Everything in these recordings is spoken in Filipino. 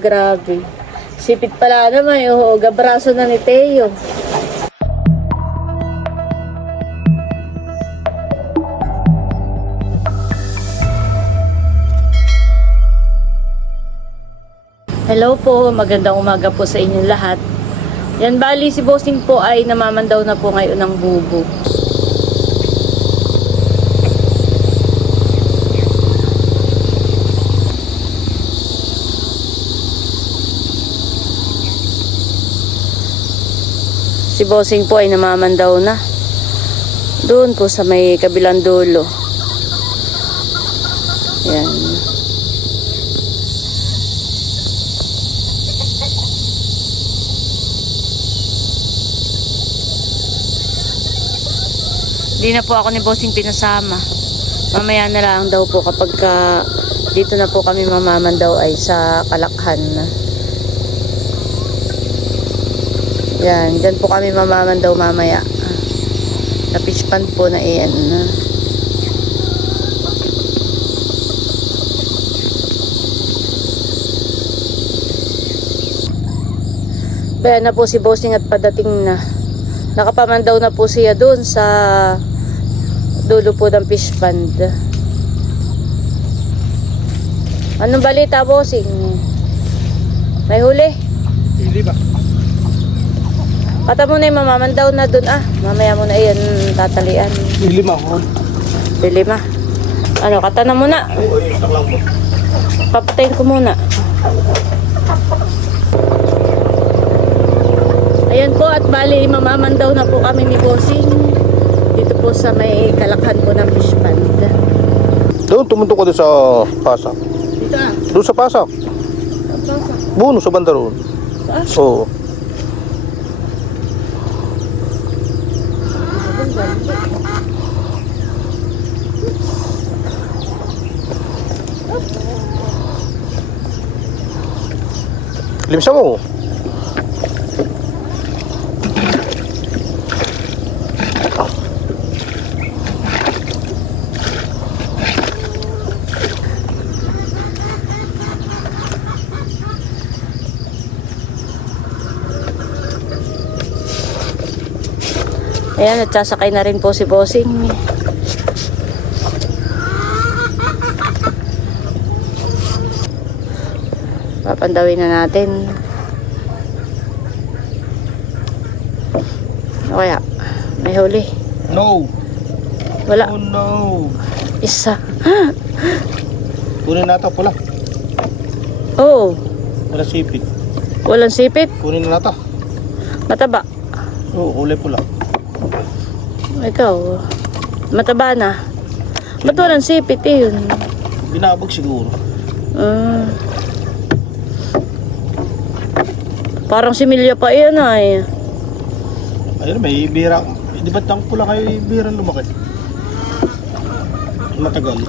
grabe. Sipit pala naman, oh, gabraso na ni Teo. Hello po, magandang umaga po sa inyong lahat. Yan bali si Bossing po ay namamandaw na po ngayon ng bubo. Si Bossing po ay namamandaw na. Doon po sa may kabilang dulo. Yan. Di na po ako ni Bossing pinasama. Mamaya na lang daw po kapag ka dito na po kami mamamandaw ay sa Kalakhan na. Yan, dyan po kami mamamandaw mamaya. Sa fish pond po na iyan. Kaya na po si Bossing at padating na. Nakapamandaw na po siya doon sa dulo po ng fish pond. Anong balita, Bossing? May huli? Hindi ba? Kata mo na yung mamamandaw na doon ah. Mamaya mo na iyan tatalian. Yung lima ko. Dilima. Ano, kata na muna. Papatayin ko muna. Ayan po at bali mamamandaw na po kami ni Bossing. Dito po sa may kalakhan po ng fish pond. Doon, tumuntok ko doon sa pasak. Dito ah. Doon sa pasak. Buno sa banda roon. Ah. Oo. Limsa mo. Ayan, at sasakay na rin po si Bossing. Papandawin na natin. Ano kaya? May huli. No. Wala. Oh no. Isa. Kunin na ito pula. Oh, Wala sipit. walang sipit. Kunin na ito. Mataba. Oo, kulay pula. Ikaw, mataba na. Ba't walang sipit eh yun? Binabag siguro. Ah. Parang similya pa yan ay. Ayun, may bira. Di ba tang pula kayo bira lumaki? Matagal.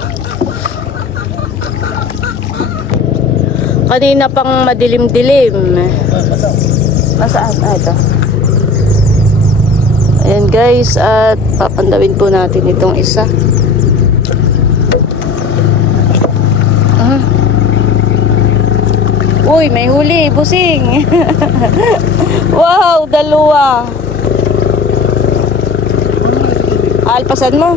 Kanina pang madilim-dilim. Nasaan? Ah, ito. Ayan guys, at papandawin po natin itong isa. Uy, may huli, busing. wow, dalawa. Alpasan mo.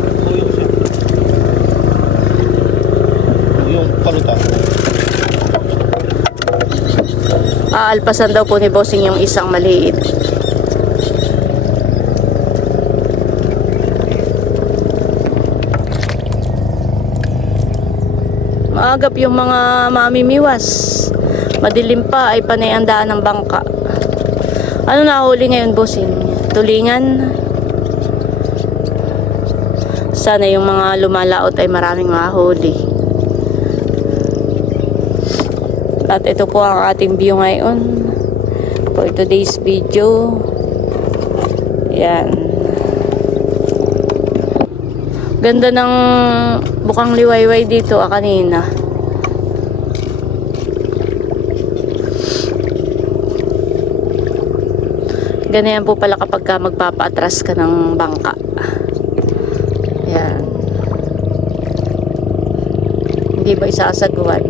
Yung paluta. Aalpasan daw po ni Bossing yung isang maliit. Maagap yung mga mamimiwas. Madilim pa ay panay ng bangka. Ano nahuli ngayon, Bossing? Tulingan? Sana yung mga lumalaot ay maraming mahuli. At ito po ang ating view ngayon for today's video. Yan. Ganda ng bukang liwayway dito ah, kanina. Ganyan po pala kapag ka magpapaatras ka ng bangka. Ayan. Hindi ba isasaguan?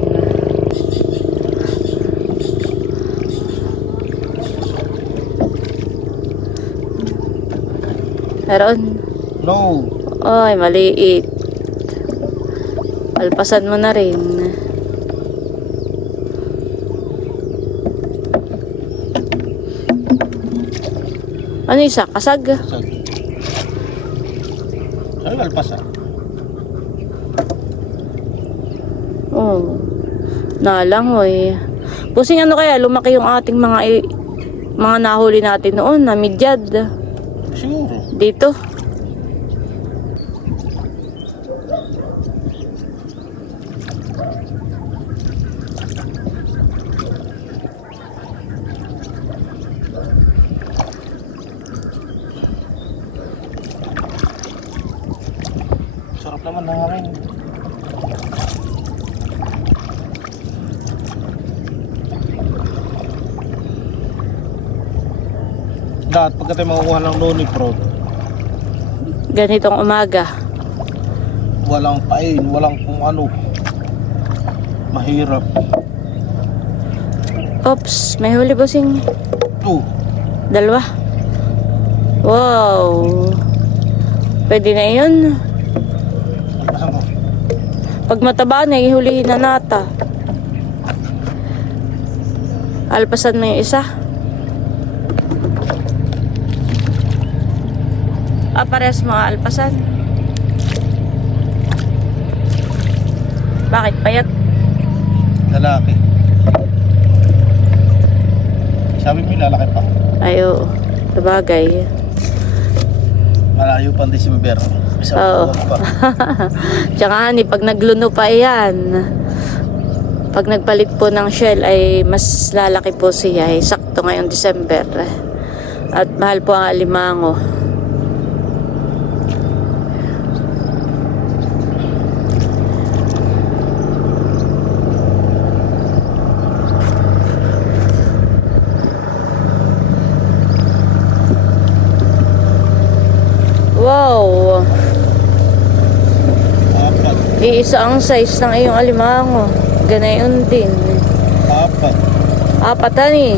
Meron? No. Ay, maliit. Palpasan mo na rin. Ano isa? Kasag? Sag. Saan alpas ah? Oo. Nalangoy. Pusing ano kaya, lumaki yung ating mga mga nahuli natin noon na midyad. Siguro. Dito. Sarap naman ng hangin. Lahat pagka tayo makukuha ng Loni Pro, Ganitong umaga. walang pain, walang kung ano. Mahirap. Oops, may huli busing. Oh, Dalawa. Wow. Pwede na yun. ko. Pag mataba na, ihulihin na nata. Alpasan mo yung isa. Ah, pares mga alpasan. Bakit payat? Lalaki. Sabi mo lalaki pa. Ay, oo. Sabagay. Malayo pang December. Isang Oo. buwan pa. Tsaka hani, pag nagluno pa yan, pag nagpalit po ng shell ay mas lalaki po siya. Eh, sakto ngayong December. At mahal po ang alimango. Wow! Apat. Iisa ang size ng iyong alimango. Ganayon din. Apat. Apatan eh.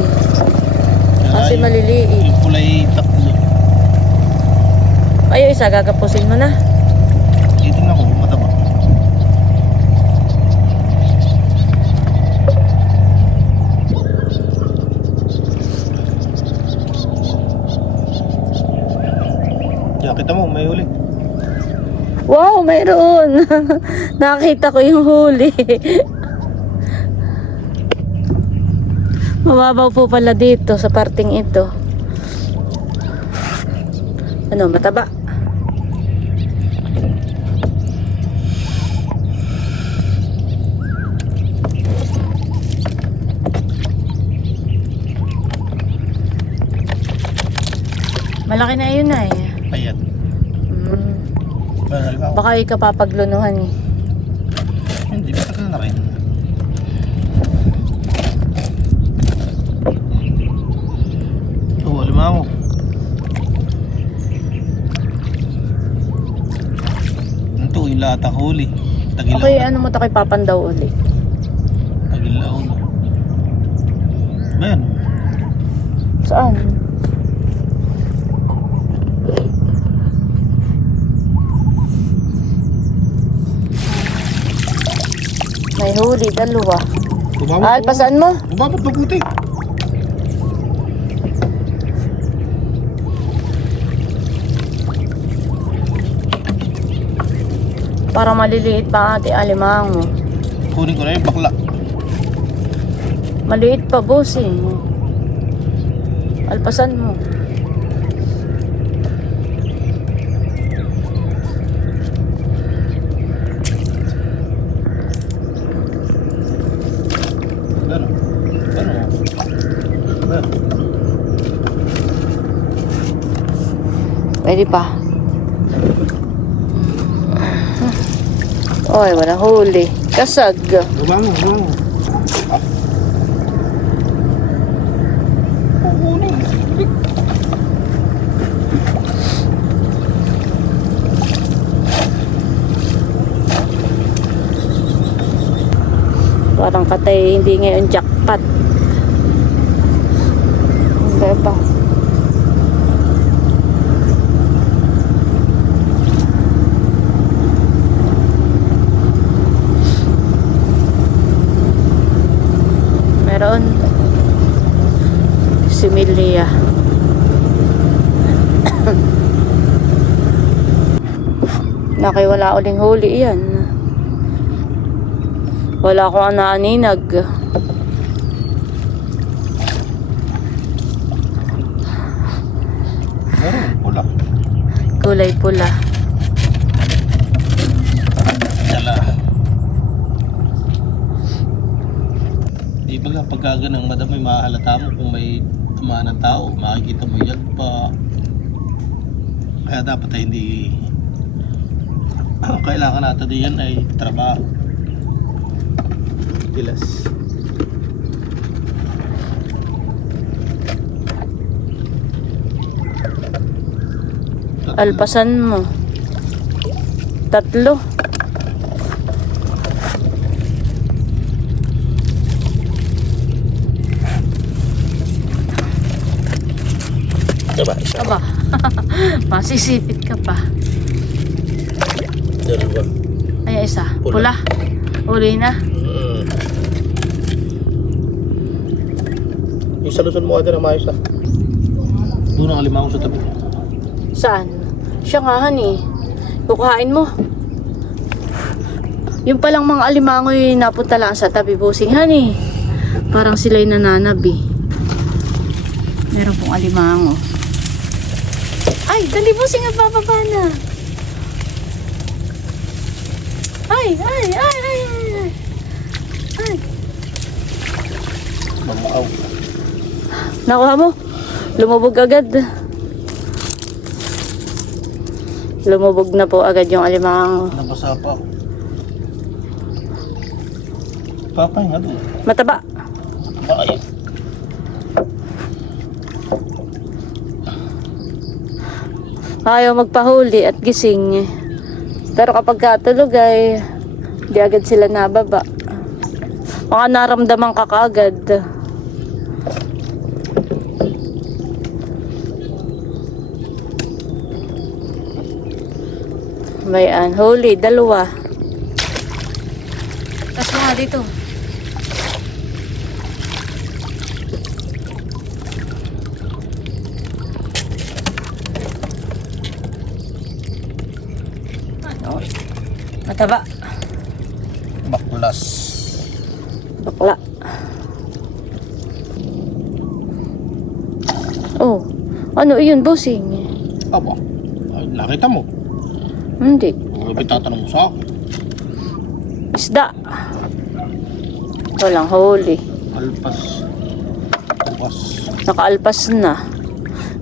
Kasi maliliit. Yung kulay tatlo. Ay, isa gagapusin mo na. Dito na ako, mataba. Yeah, kita mo, may huli. Wow, mayroon. Nakita ko yung huli. Mababaw po pala dito sa parting ito. Ano, mataba? Malaki na yun ay. Payat. Mm. Mahal ba ako? Baka ikapapaglunuhan eh. Hindi, matagal na rin. Oo, alam ako. Ito, yung lahat ang huli. Tagil Okay, ano mo tayo papandaw uli? Tagil laon. Ayan. Saan? May huli, dalawa. Bumabot Ah, alpasan mo? Bumabot mabuti. Para maliliit pa ate alimango. Kunin ko na yung bakla. Maliit pa, boss eh. Alpasan mo. Pwede pa. Oy, wala huli. Kasag. Ah. Kukunin. Parang katay hindi ngayon jackpot. Hindi pa. Galilea. Nakiwala uling huli yan. Wala akong anaaninag. Pula. Kulay pula. Di ba pagkaganang madam may mahalata mo kung may tumaan ng tao, makikita mo yan pa. Kaya dapat ay hindi kailangan natin din yan ay trabaho. Tilas. Alpasan mo. Tatlo. Diba? Isa. Aba. Masisipit ka pa. Dalawa. Ay, isa. Pula. Pula. Uli na. Mm. Yung salusun mo agad na maayos ah. Doon ang alimango sa tabi. Saan? Siya nga, honey. Kukain mo. Yung palang mga alimango yung napunta lang sa tabi busing, honey. Parang sila'y nananabi. Meron pong alimango. Ay, dali busing ang bababa na. Ay, ay, ay, ay, ay, ay. Mamukaw. nakuha mo. Lumubog agad. Lumubog na po agad yung alimango. Nabasa pa. Papahinga doon. Mataba. Ayaw magpahuli at gising. Pero kapag katulog ay di agad sila nababa. Mga naramdaman ka kaagad. Bayan, huli, dalawa. Tas mga dito. Ano? Mataba. Baklas. Bakla. Oh. Ano yun, bossing? Aba. Ay, nakita mo. Hindi. Huwag tatanong mo sa akin. Isda. Walang huli. Alpas. Bukas. Nakaalpas na.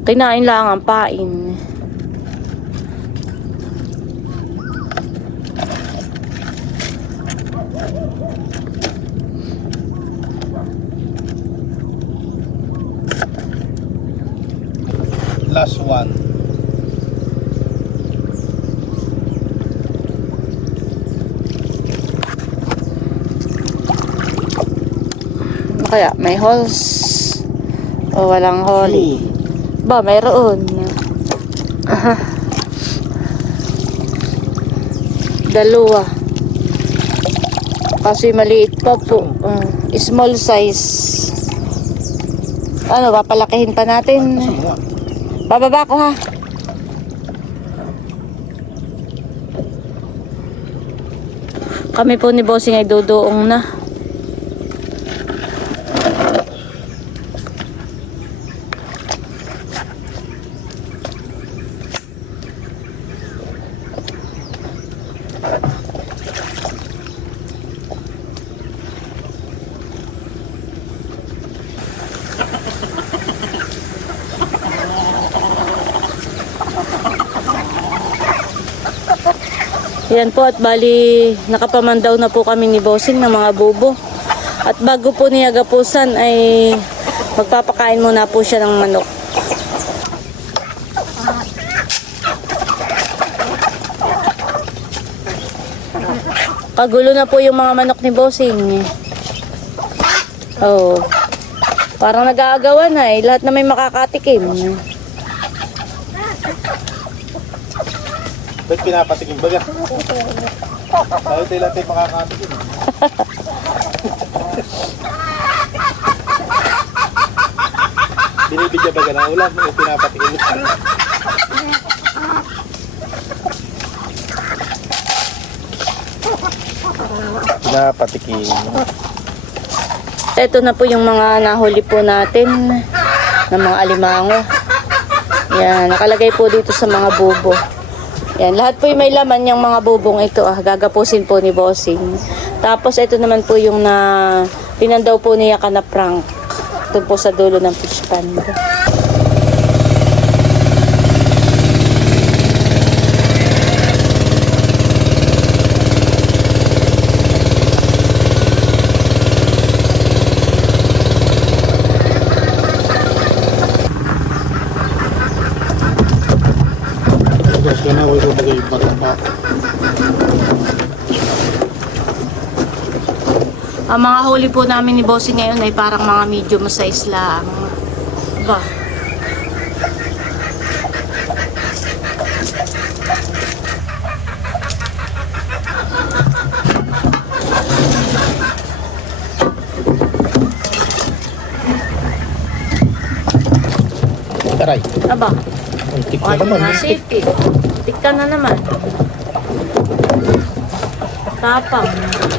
Kinain lang ang pain. Kaya? May holes? O walang hole? Ba, mayroon. Aha. Dalawa. Kasi maliit pa po. Uh, small size. Ano, papalakihin pa natin. Bababa ko ha. Kami po ni Bossing ay dodoong na. Yan po at bali nakapamandaw na po kami ni Bossing ng mga bubo. At bago po niya gapusan ay magpapakain muna po siya ng manok. Kagulo na po yung mga manok ni Bossing. Oh. Parang nag-aagawan na eh. Lahat na may makakatikim. Ba't pinapatikim baga? Tayo tayo lang tayo makakatikim. Binibigyan baga ng ulam, eh, pinapatikim. na patikin. Ito na po yung mga nahuli po natin ng mga alimango. Yan, nakalagay po dito sa mga bubo. Yan, lahat po yung may laman yung mga bubong ito. Ah, gagapusin po ni Bossing. Tapos ito naman po yung na pinandaw po niya ka na prank. Ito po sa dulo ng fish pond. Tapos ka na ako ito bagay bata Ang mga huli po namin ni Bossing ngayon ay parang mga medium size lang. Ba? Taray. Aba, Antik na ano naman. na safety. Tikta na naman. Tapang.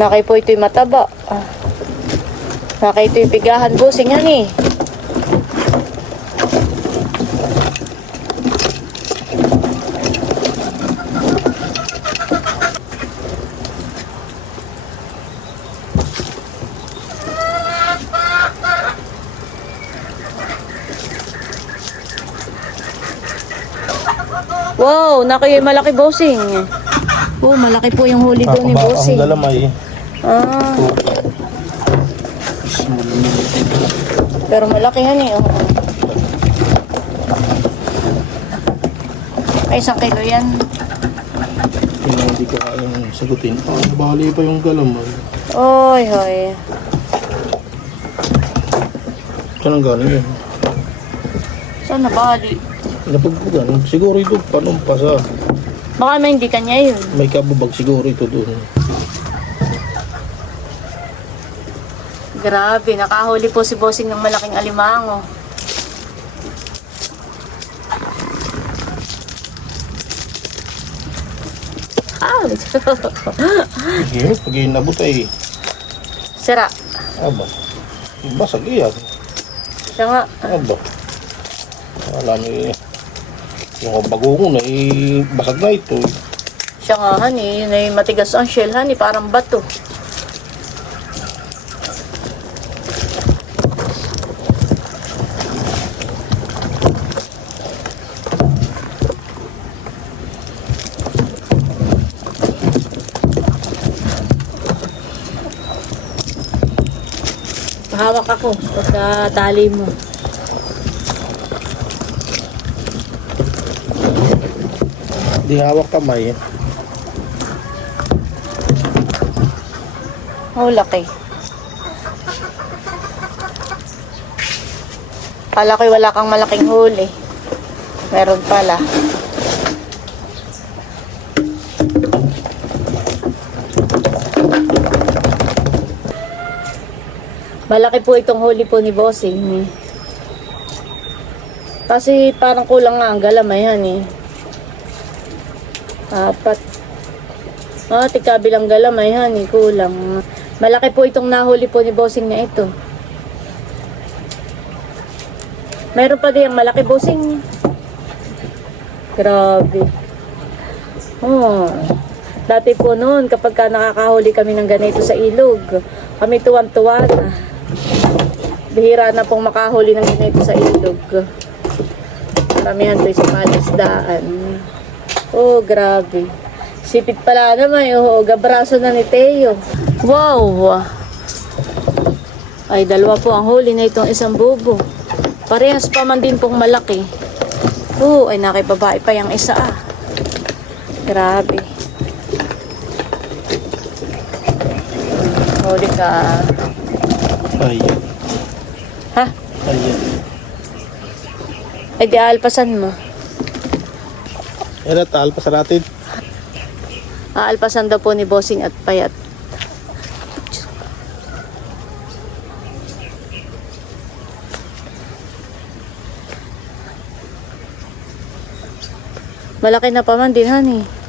Nakay po ito'y mataba. Ah. Nakay ito'y pigahan busing yan eh. Wow, nakay malaki bossing. Oh, malaki po yung huli doon ni bossing. Ang galamay. Ah, pero malaki yan eh. Oh. Ay, isang kilo yan. Yung hindi ko kayang sagutin. Ah, bali pa yung galamay. Oy, hoy. Saan ang galing yun? Saan nabali? Napagpugan. Siguro ito panumpa sa Baka may hindi kanya yun. may kabubag siguro ito doon. Grabe, nakahuli po si Bossing ng malaking alimango. Ah, Sige, pag inabot ay sira. aba. Basag iyan. Siya nga. Aba. Wala ni yung bagungon ay basag na ito. eh. Siya nga, honey. Yun ay matigas ang shell, honey. Parang bato. Hawak ako pagka tali mo. Di hawak kamay. Oh, laki. Kala ko'y wala kang malaking huli. Meron pala. Malaki po itong huli po ni Bossing. eh. Kasi parang kulang nga ang galamay yan eh. Apat. Ah, tikabilang galamay honey, kulang. Malaki po itong nahuli po ni Bossing na ito. Meron pa din malaki Bossing. Grabe. Oh. Dati po noon, kapag ka nakakahuli kami ng ganito sa ilog, kami tuwan-tuwa na. Bihira na pong makahuli ng ganito sa ilog. Karamihan to sa malisdaan. Oh, grabe. Sipit pala naman, oh, gabraso na ni Teo. Wow! Ay, dalawa po ang huli na itong isang bubo. Parehas pa man din pong malaki. Oh, ay nakibabae pa yung isa ah. Grabe. Huli ka. Ayan. Ha? Ayan. Ay, di alpasan mo. Yan at alpas natin. Aalpasan daw po ni Bossing at Payat. Malaki na pa man din, honey.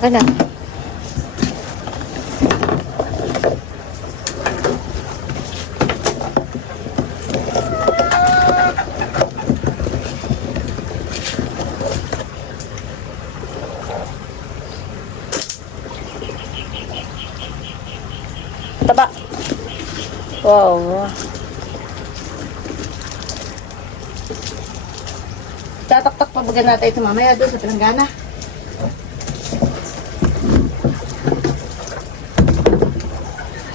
Laki na. Taba. Wow. Tataktak pa baga natin ito mamaya doon sa palanggana.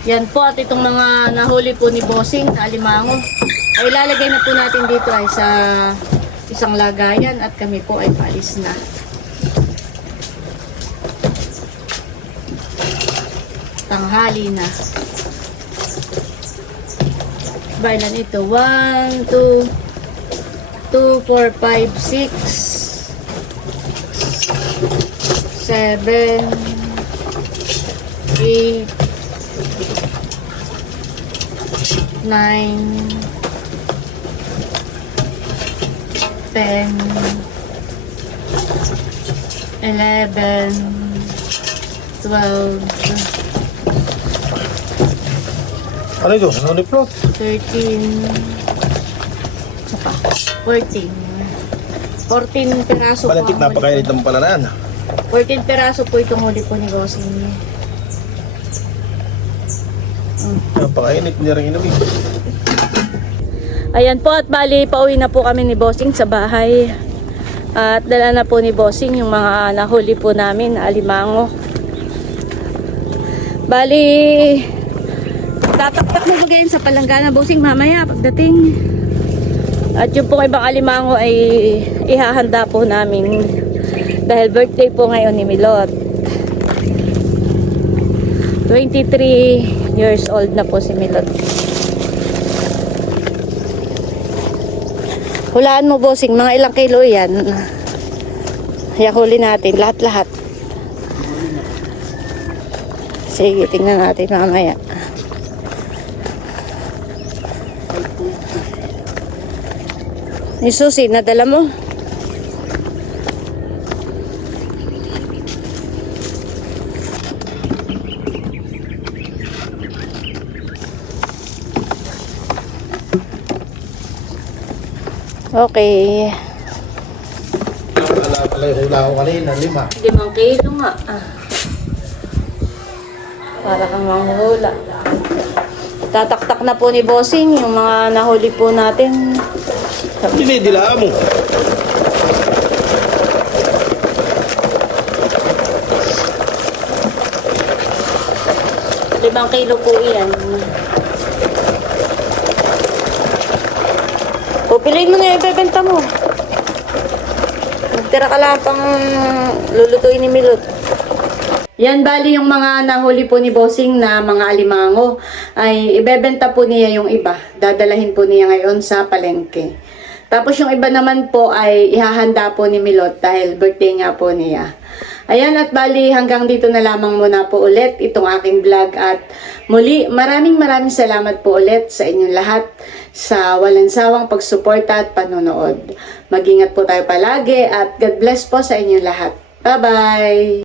Yan po at itong mga nahuli po ni Bossing na alimango ay ilalagay na po natin dito ay sa isang lagayan at kami po ay paalis na. Tanghali na. Bailan ito. 1, 2, 2, 4, 5, 6, 7, 8, 9, 10, 11, 12, Ano ito? Ano ni plot? 13, saka 14. 14 peraso po. Palantik ang huli napakainit po. ng palanaan. 14 peraso po itong huli po ni Gosing. Napakainit, hindi rin inumin. Ayan po at bali pauwi na po kami ni Bossing sa bahay. At dala na po ni Bossing yung mga nahuli po namin na alimango. Bali, tataktak na bagayin sa palanggana Bossing mamaya pagdating. At yung po ibang alimango ay ihahanda po namin dahil birthday po ngayon ni Milot. 23 years old na po si Milot. Hulaan mo, bossing. Mga ilang kilo yan. Kaya natin. Lahat-lahat. Sige, tingnan natin mamaya. Yung susi, nadala mo? Okay. Wala pala yung hula ko kanina, lima. Limang kilo nga. Ah. Para kang manghula. Tataktak na po ni Bossing yung mga nahuli po natin. Dinidila mo. Limang kilo po yan. Pupiliin mo na yung ibebenta mo. Magtira ka lang pang lulutuin ni Milot. Yan bali yung mga nahuli po ni Bossing na mga alimango ay ibebenta po niya yung iba. Dadalahin po niya ngayon sa palengke. Tapos yung iba naman po ay ihahanda po ni Milot dahil birthday nga po niya. Ayan at bali hanggang dito na lamang muna po ulit itong aking vlog at muli maraming maraming salamat po ulit sa inyong lahat sa walang sawang pagsuporta at panonood. Magingat po tayo palagi at God bless po sa inyong lahat. Bye-bye!